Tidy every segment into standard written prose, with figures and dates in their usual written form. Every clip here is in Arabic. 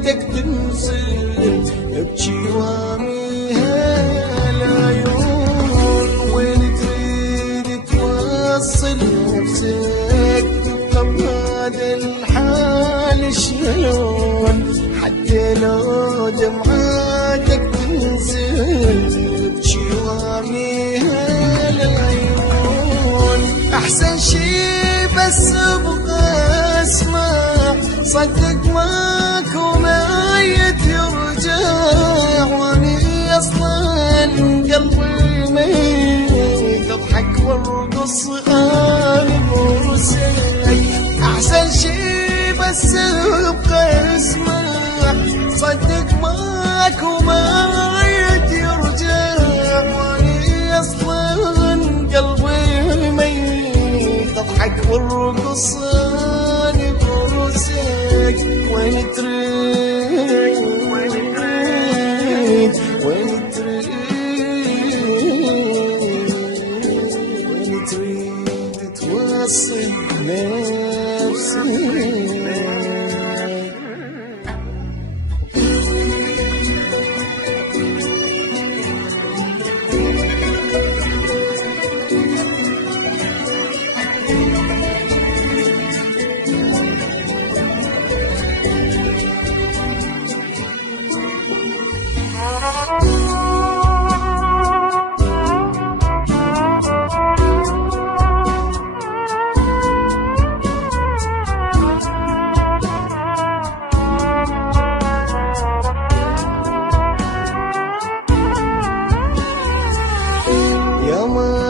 حماتك تنزل بجواميها العيون. وين تريد توصل نفسك تبقى بهذا الحال شلون؟ حتى لو دمعاتك تنزل بجواميها العيون. احسن شي بس ابغى اسمع صدق ماكو ميت يرجع، واني اصلا قلبي ميت اضحك وارقص انا برسي. احسن شي بس ابغى اسمع صدق ماكو ميت يرجع، واني اصلا قلبي ميت اضحك وارقص انا برسك. وين تريد وين تريد وين تريد توصل نفسك.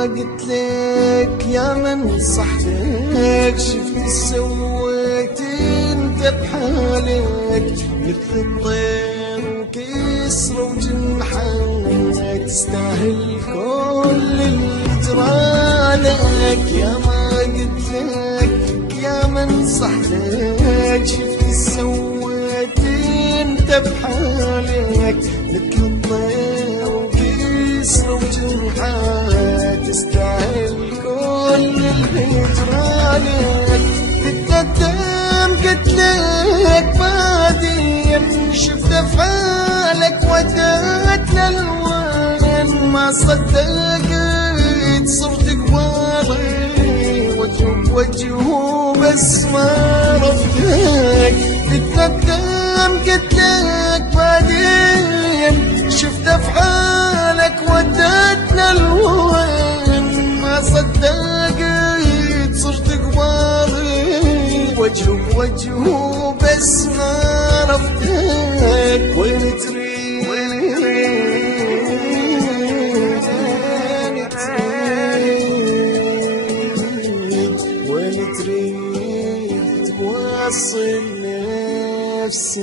قلت لك يا من صحتك شفت سويت انت بحالك مثل الطير وكسر وجنحك تستاهل كل اللي جرالك. يا ما قلت لك يا من صحتك شفت سويت انت بحالك مثل الطير وكسر وجنحك تستاهل كل اللي جرالك. تتقدم قلت لك بعدين شفت افعالك وديت للوين ما صدقت صرت قبالي وجه بوجهه بس ما رفضك. تتقدم قلت لك بعدين شفت افعالك وديت للوين ما صدقت صرت قبالي وجه بوجهه بس ما رفضك. وين تريد وين تريد توصل نفسك.